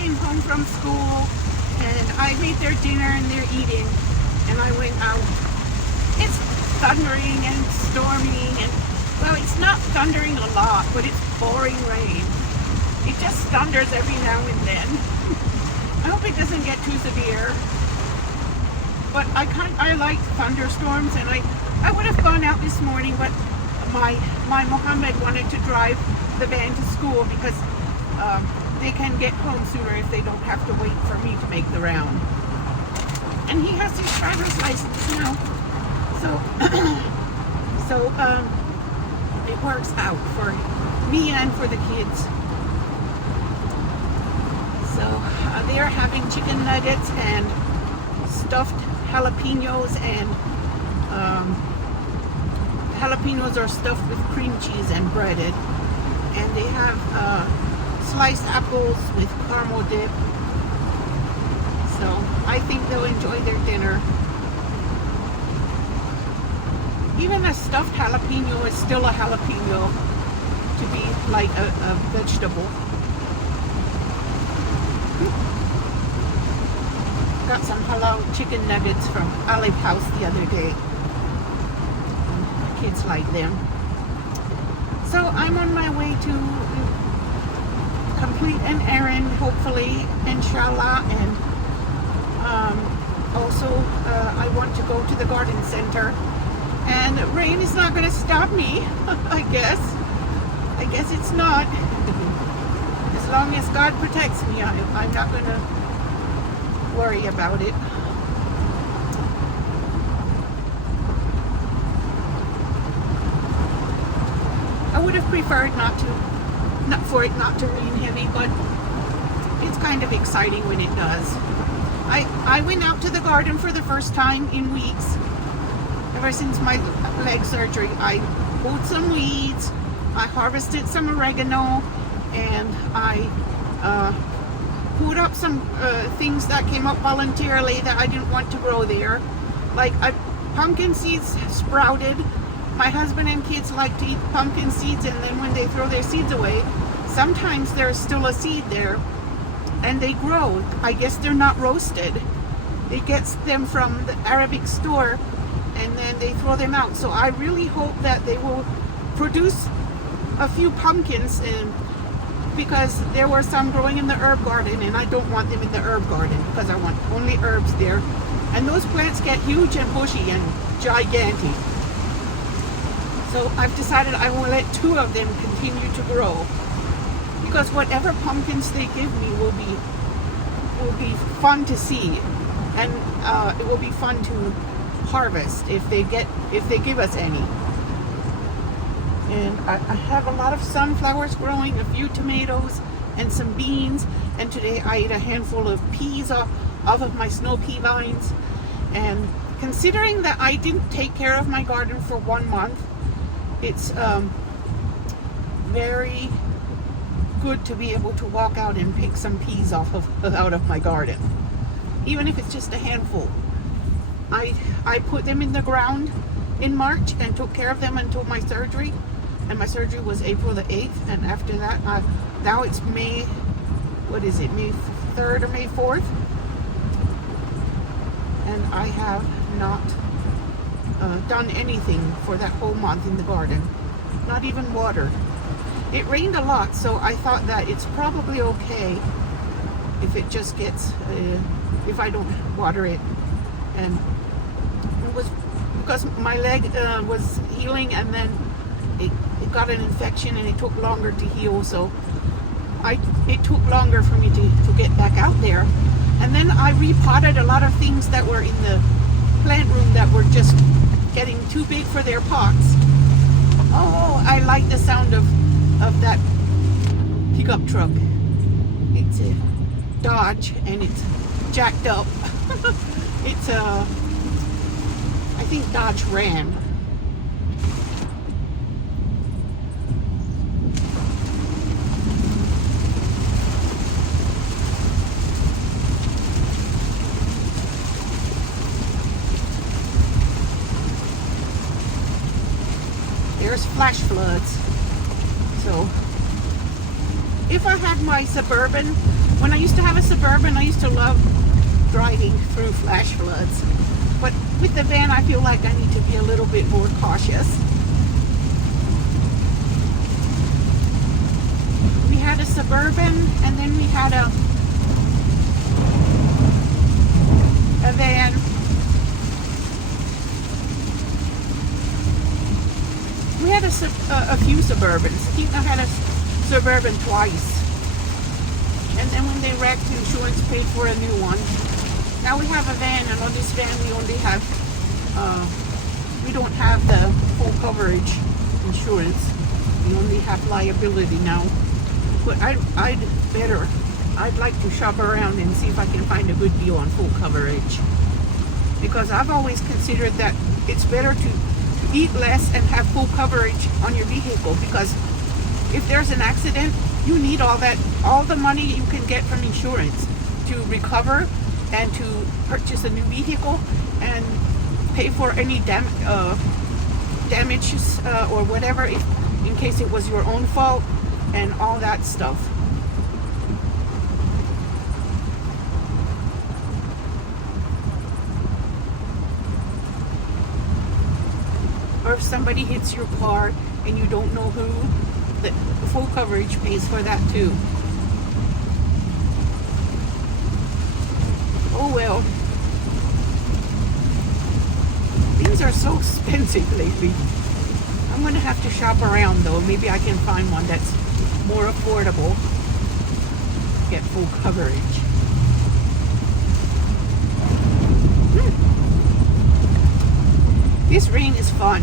came home from school and I made their dinner and they're eating, and I went out. It's thundering and storming, and well, it's not thundering a lot, but it's pouring rain. It just thunders every now and then. I hope it doesn't get too severe. But I like thunderstorms, and I would have gone out this morning, but my Mohammed wanted to drive the van to school because they can get home sooner if they don't have to wait for me to make the round. And he has his driver's license now, so it works out for me and for the kids. So they are having chicken nuggets and stuffed jalapenos, and jalapenos are stuffed with cream cheese and breaded, and they have sliced apples with caramel dip. So I think they'll enjoy their dinner. Even a stuffed jalapeno is still a jalapeno to be like a vegetable. Got some halal chicken nuggets from Ali's house the other day. Kids like them. So I'm on my way to complete an errand, hopefully, inshallah, and also I want to go to the garden center, and rain is not going to stop me. I guess it's not. As long as God protects me, I'm not going to worry about it. I would have preferred for it not to rain heavy, but it's kind of exciting when it does. I went out to the garden for the first time in weeks. Ever since my leg surgery, I pulled some weeds, I harvested some oregano, and I put up some things that came up voluntarily that I didn't want to grow there. Like pumpkin seeds sprouted. My husband and kids like to eat pumpkin seeds, and then when they throw their seeds away, sometimes there's still a seed there, and they grow. I guess they're not roasted. They get them from the Arabic store, and then they throw them out. So I really hope that they will produce a few pumpkins, and because there were some growing in the herb garden, and I don't want them in the herb garden because I want only herbs there. And those plants get huge and bushy and gigantic. So I've decided I will let 2 of them continue to grow, because whatever pumpkins they give me will be fun to see, and it will be fun to harvest if they give us any. And I have a lot of sunflowers growing, a few tomatoes, and some beans. And today I ate a handful of peas off of my snow pea vines. And considering that I didn't take care of my garden for 1 month, it's very good to be able to walk out and pick some peas out of my garden, even if it's just a handful. I put them in the ground in March and took care of them until my surgery, and my surgery was April the 8th, and after that now it's May, what is it, May 3rd or May 4th, and I have not done anything for that whole month in the garden, not even watered. It rained a lot, so I thought that it's probably okay if it just gets, if I don't water it. And it was because my leg was healing, and then it got an infection and it took longer to heal, so it took longer for me to get back out there. And then I repotted a lot of things that were in the plant room that were just getting too big for their pots. Oh, I like the sound of that pickup truck. It's a Dodge, and it's jacked up. It's a, I think, Dodge Ram. There's flash floods. So if I had my Suburban When I used to have a Suburban, I used to love driving through flash floods. But with the van, I feel like I need to be a little bit more cautious. We had a Suburban, and then we had a van. We had a few Suburbans. I had a Suburban twice. And then when they wrecked, insurance paid for a new one. Now we have a van, and on this van we only have, we don't have the full coverage insurance. We only have liability now. But I'd like to shop around and see if I can find a good deal on full coverage. Because I've always considered that it's better to eat less and have full coverage on your vehicle, because if there's an accident, you need all the money you can get from insurance to recover and to purchase a new vehicle and pay for any damages or whatever, in case it was your own fault and all that stuff. Or if somebody hits your car and you don't know who, the full coverage pays for that too. Oh well. Things are so expensive lately. I'm going to have to shop around though. Maybe I can find one that's more affordable. Get full coverage. This rain is fun.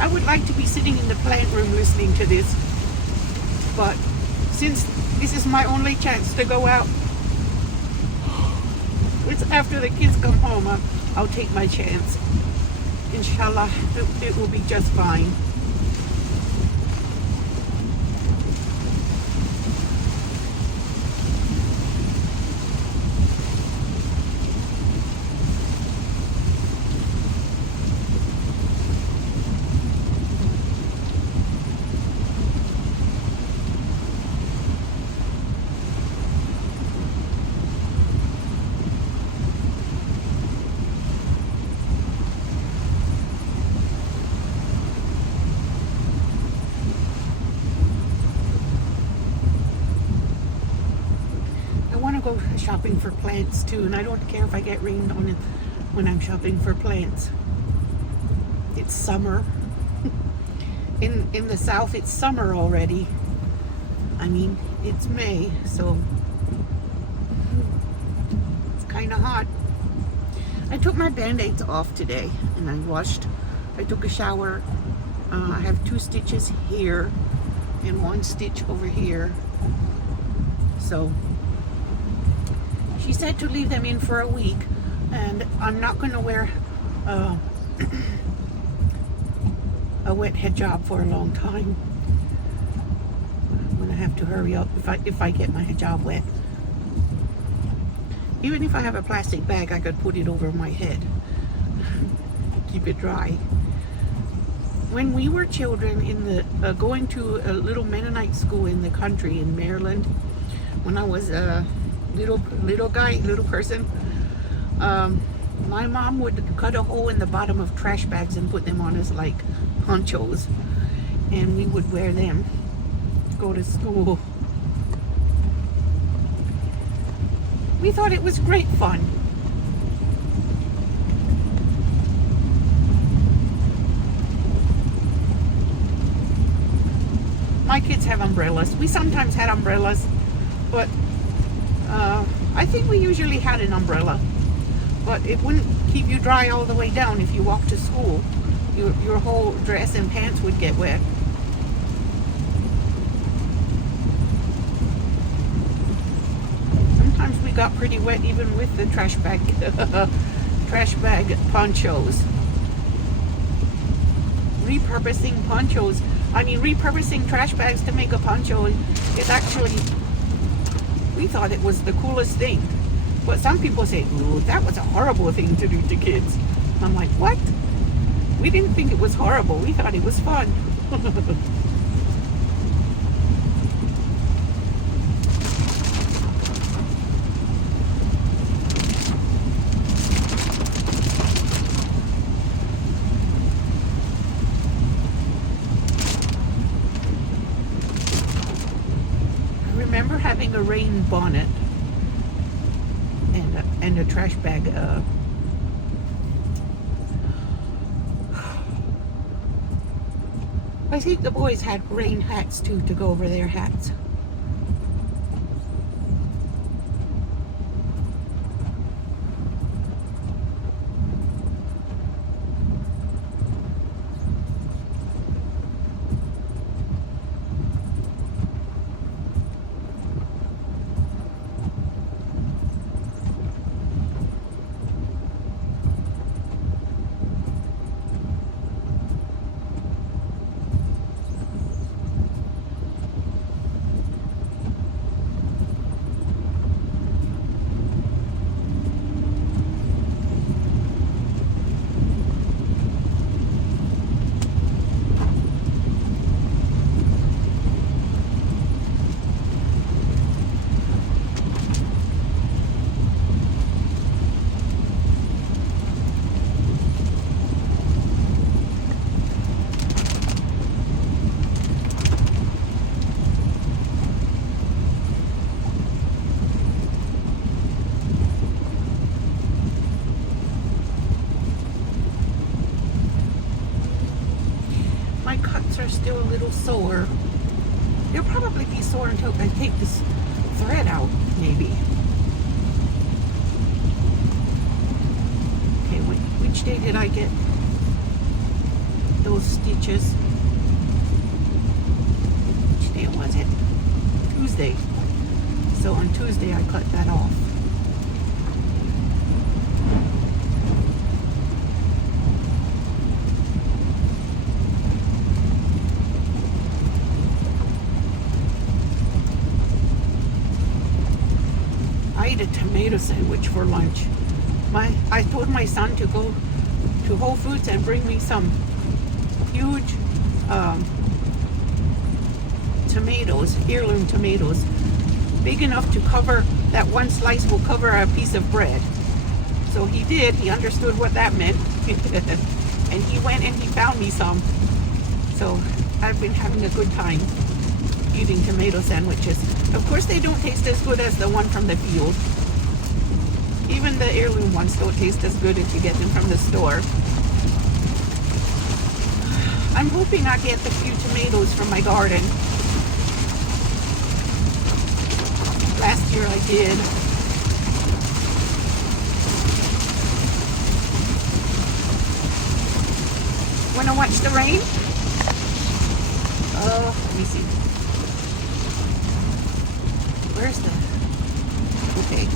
I would like to be sitting in the plant room listening to this, but since this is my only chance to go out, it's after the kids come home, I'll take my chance. Inshallah, it will be just fine. Go shopping for plants too, and I don't care if I get rained on when I'm shopping for plants. It's summer. In the south it's summer already. I mean, it's May, so it's kind of hot. I took my band-aids off today and I took a shower. I have 2 stitches here and 1 stitch over here, so she said to leave them in for a week, and I'm not going to wear a wet hijab for a long time. I'm going to have to hurry up if I get my hijab wet. Even if I have a plastic bag, I could put it over my head. Keep it dry. When we were children, in the going to a little Mennonite school in the country in Maryland, when I was little person, my mom would cut a hole in the bottom of trash bags and put them on as like ponchos, and we would wear them to go to school. We thought it was great fun. My kids have umbrellas. We sometimes had umbrellas, but I think we usually had an umbrella, but it wouldn't keep you dry all the way down if you walked to school. your whole dress and pants would get wet. Sometimes we got pretty wet even with the trash bag ponchos. Repurposing trash bags to make a poncho is actually, we thought it was the coolest thing. But some people say, ooh, that was a horrible thing to do to kids. I'm like, what? We didn't think it was horrible. We thought it was fun. I remember having a rain bonnet and a trash bag. I think the boys had rain hats too to go over their hats. My cuts are still a little sore. They'll probably be sore until I take this thread out, maybe. Okay, which day did I get those stitches? Which day was it? Tuesday. So on Tuesday I cut that off. I ate a tomato sandwich for lunch. I told my son to go to Whole Foods and bring me some huge tomatoes, heirloom tomatoes, big enough to cover, that one slice will cover a piece of bread. So he did. He understood what that meant. And he went and he found me some. So I've been having a good time eating tomato sandwiches. Of course they don't taste as good as the one from the field. Even the heirloom ones don't taste as good if you get them from the store. I'm hoping I get the few tomatoes from my garden. Last year I did. Wanna watch the rain? Let me see. Where's the... Okay.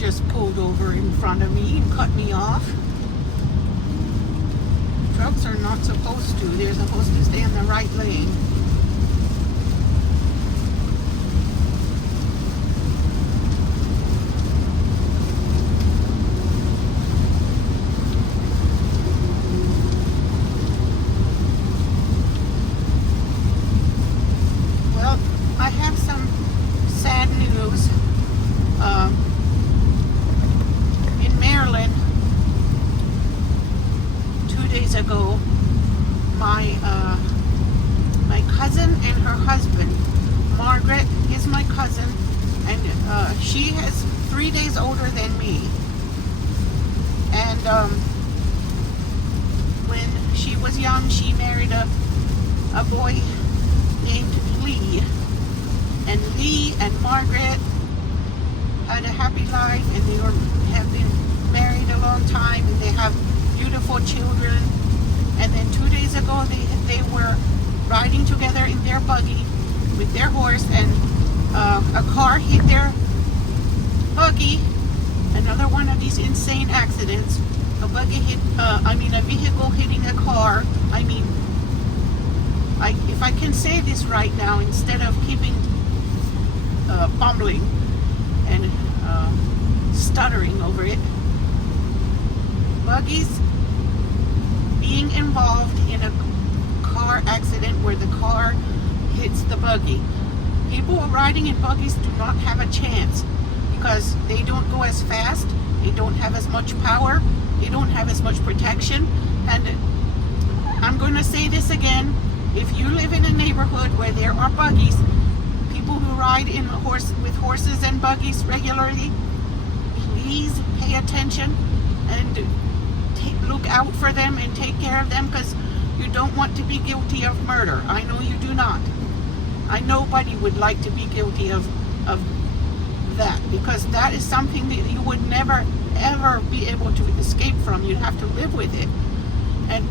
just pulled over in front of me and cut me off. Trucks are not supposed to. They're supposed to stay in the right lane. Well, I have some sad news. In Maryland, 2 days ago, my cousin and her husband, Margaret is my cousin, and she is 3 days older than me. And when she was young, she married a boy named Lee. And Lee and Margaret had a happy life, and they have been married a long time, and they have beautiful children. And then 2 days ago, they were riding together in their buggy with their horse, and a car hit their buggy. Another one of these insane accidents. A vehicle hitting a car. If I can say this right now, instead of keeping bumbling and stuttering over it, buggies being involved in a car accident where the car hits the buggy. People riding in buggies do not have a chance because they don't go as fast, they don't have as much power, they don't have as much protection. And I'm going to say this again, if you live in a neighborhood where there are buggies, people who ride with horses and buggies regularly, please pay attention and look out for them and take care of them, because you don't want to be guilty of murder. I know you do not. Nobody would like to be guilty of that, because that is something that you would never ever be able to escape from. You'd have to live with it. And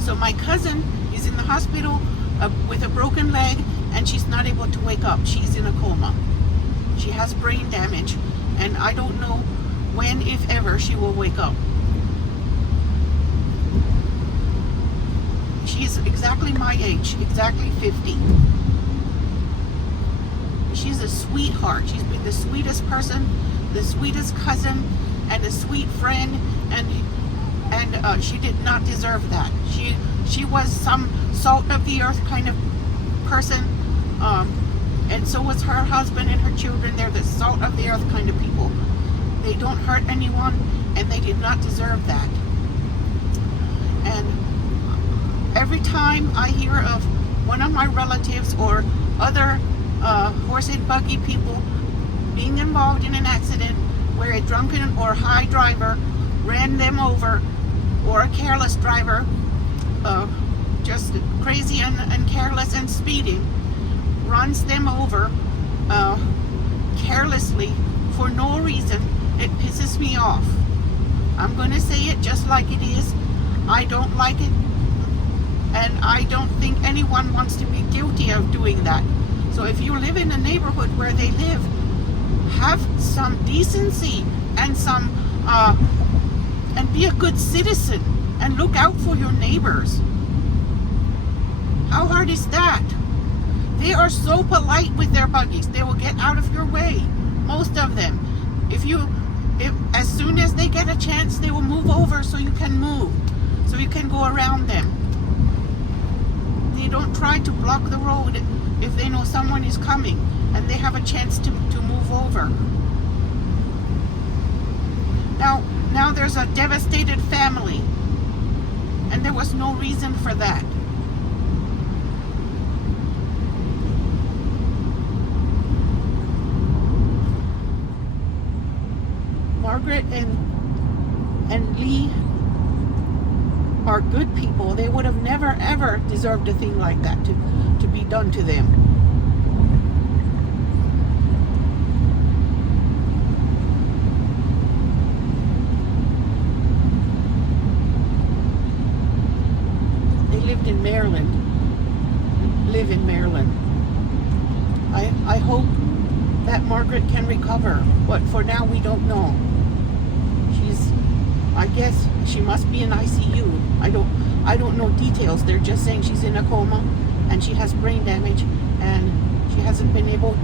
so my cousin is in the hospital with a broken leg, and she's not able to wake up. She's in a coma. She has brain damage, and I don't know when, if ever, she will wake up. She's exactly my age, exactly 50. She's a sweetheart. She's been the sweetest person, the sweetest cousin, and a sweet friend, and she did not deserve that. She was some salt of the earth kind of person, and so was her husband and her children. They're the salt of the earth kind of people. They don't hurt anyone, and they did not deserve that. And every time I hear of one of my relatives or other horse and buggy people being involved in an accident where a drunken or high driver ran them over, or a careless driver, just crazy and careless and speeding, runs them over carelessly for no reason, it pisses me off. I'm going to say it just like it is. I don't like it, and I don't think anyone wants to be guilty of doing that. So if you live in a neighborhood where they live, have some decency and and be a good citizen and look out for your neighbors. How hard is that? They are so polite with their buggies. They will get out of your way, most of them. If as soon as they get a chance, they will move over so you can move, so you can go around them. They don't try to block the road if they know someone is coming and they have a chance to move over. Now there's a devastated family, and there was no reason for that. Margaret and Lee are good people. They would have never ever deserved a thing like that to be done to them. They lived in Maryland. Live in Maryland. I hope that Margaret can recover, but for now we don't know. I guess she must be in ICU. I don't know details. They're just saying she's in a coma and she has brain damage and she hasn't been able,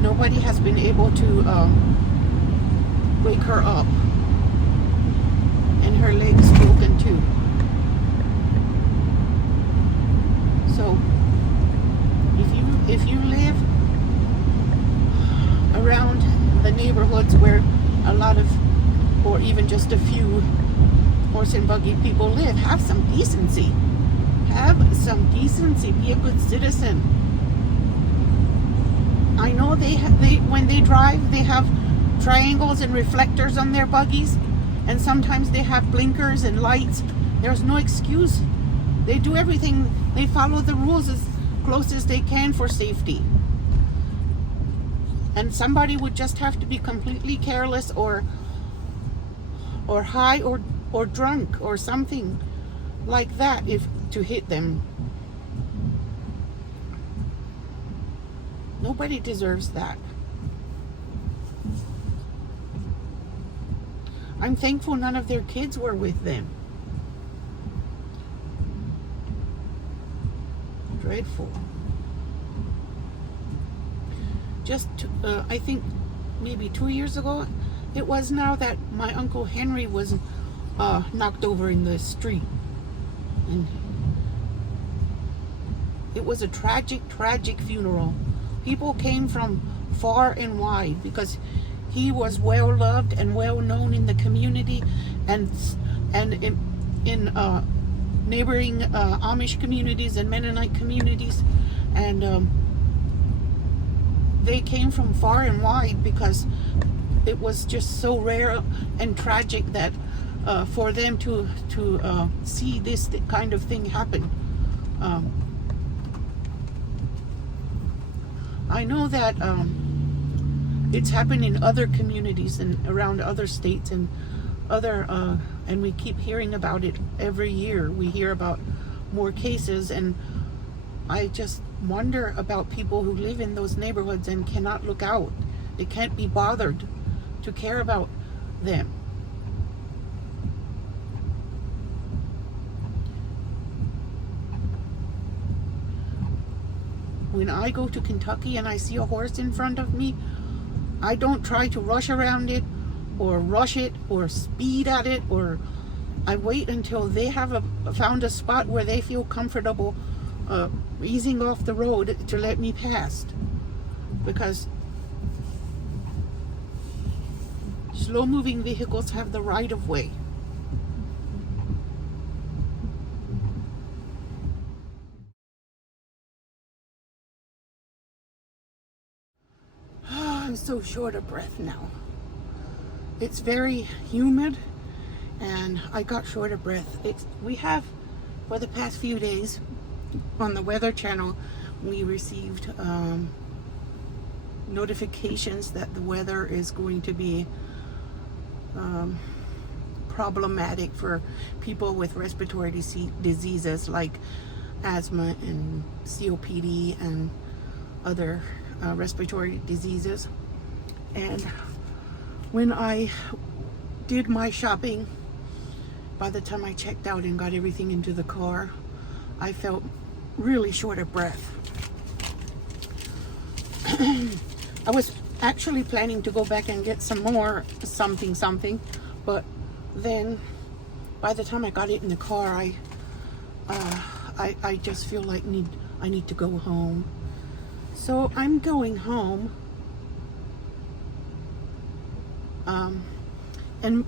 nobody has been able to wake her up, and her leg's broken too. So if you live around the neighborhoods where a lot of, or even just a few horse and buggy people live, have some decency. Have some decency. Be a good citizen. I know when they drive, they have triangles and reflectors on their buggies, and sometimes they have blinkers and lights. There's no excuse. They do everything. They follow the rules as close as they can for safety. And somebody would just have to be completely careless or high or drunk or something like that to hit them. Nobody deserves that. I'm thankful none of their kids were with them. Dreadful. Just, I think maybe 2 years ago, it was now, that my Uncle Henry was knocked over in the street. And it was a tragic, tragic funeral. People came from far and wide because he was well loved and well known in the community and in neighboring Amish communities and Mennonite communities, and they came from far and wide because it was just so rare and tragic that for them to see this kind of thing happen. I know that it's happened in other communities and around other states and and we keep hearing about it every year. We hear about more cases, and I just wonder about people who live in those neighborhoods and cannot look out. They can't be bothered to care about them. When I go to Kentucky and I see a horse in front of me, I don't try to rush around it or rush it or speed at it, or I wait until they have found a spot where they feel comfortable easing off the road to let me pass, because slow-moving vehicles have the right of way. I'm so short of breath now. It's very humid and I got short of breath. We have, for the past few days, on the Weather Channel, we received notifications that the weather is going to be problematic for people with respiratory diseases like asthma and COPD and other respiratory diseases. And when I did my shopping, by the time I checked out and got everything into the car, I felt really short of breath. I was actually planning to go back and get some more something, but then by the time I got it in the car, I just feel like I need to go home. So I'm going home. And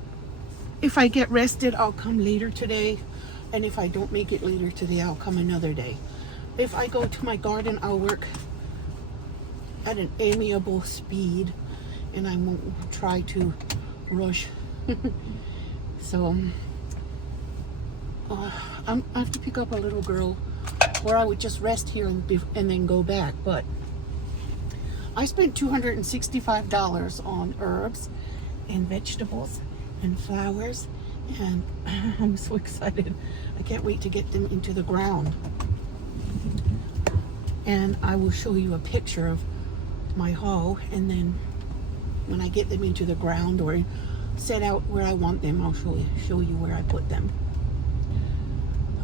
if I get rested, I'll come later today. And if I don't make it later today, I'll come another day. If I go to my garden, I'll work at an amiable speed and I won't try to rush. So I have to pick up a little girl, or I would just rest here and then go back. But I spent $265 on herbs and vegetables and flowers, and I'm so excited. I can't wait to get them into the ground. and I will show you a picture of my haul, and then when I get them into the ground or set out where I want them, I'll show you where I put them.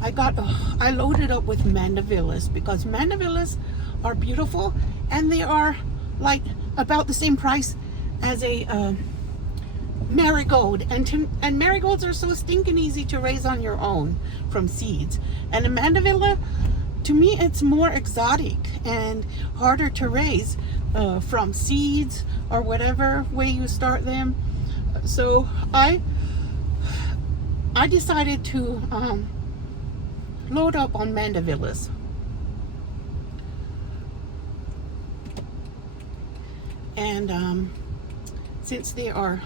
I loaded up with mandevillas because mandevillas are beautiful, and they are like about the same price as a marigold, and marigolds are so stinking easy to raise on your own from seeds, and a mandevilla, to me, it's more exotic and harder to raise from seeds or whatever way you start them. So I decided to load up on mandevillas. And since they are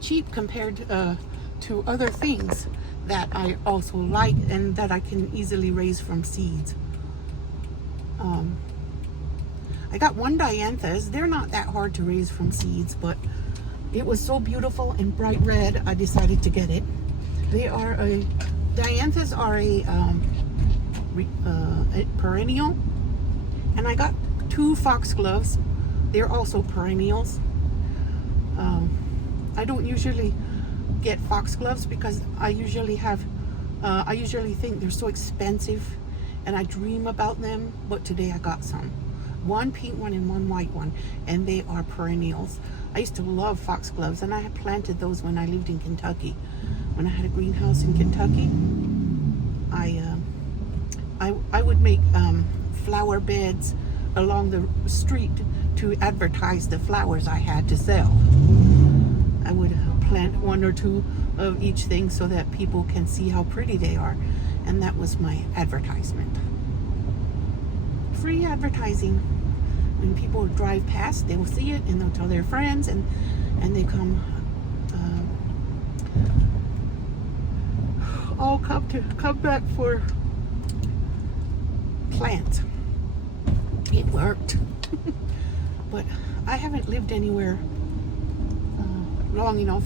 cheap compared to other things that I also like and that I can easily raise from seeds. I got one dianthus. They're not that hard to raise from seeds, but it was so beautiful and bright red, I decided to get it. Dianthus are a perennial, and I got 2 foxgloves. They're also perennials. I don't usually get foxgloves because I usually think they're so expensive, and I dream about them, but today I got some. 1 pink one and 1 white one, and they are perennials. I used to love foxgloves, and I had planted those when I lived in Kentucky. When I had a greenhouse in Kentucky, I would make flower beds along the street to advertise the flowers I had to sell. I would plant 1 or 2 of each thing so that people can see how pretty they are, and that was my advertisement. Free advertising. When people drive past, they will see it and they'll tell their friends, and they come all come back for plants. It worked. But I haven't lived anywhere long enough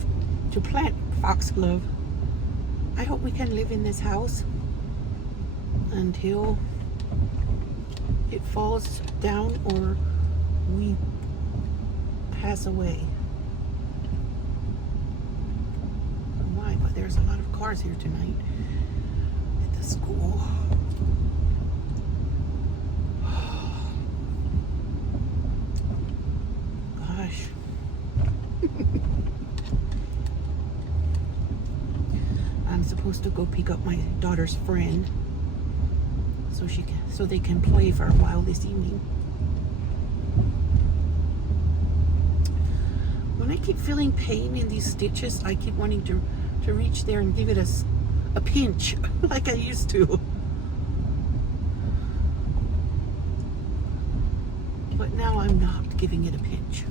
to plant foxglove. I hope we can live in this house until it falls down or we pass away. Why? But there's a lot of cars here tonight at the school. Gosh. I'm supposed to go pick up my daughter's friend so they can play for a while this evening. When I keep feeling pain in these stitches, I keep wanting to reach there and give it a pinch like I used to. But now I'm not giving it a pinch.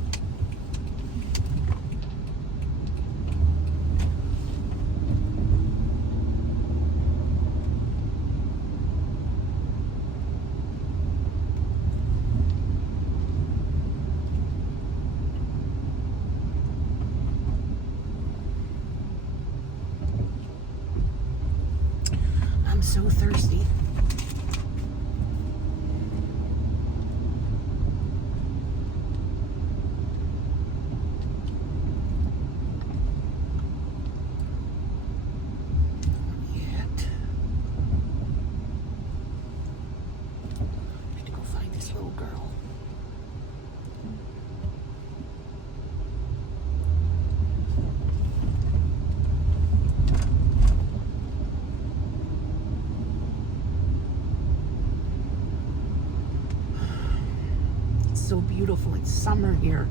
So thirsty. Yet. I need to go find this little girl. So beautiful. It's summer here.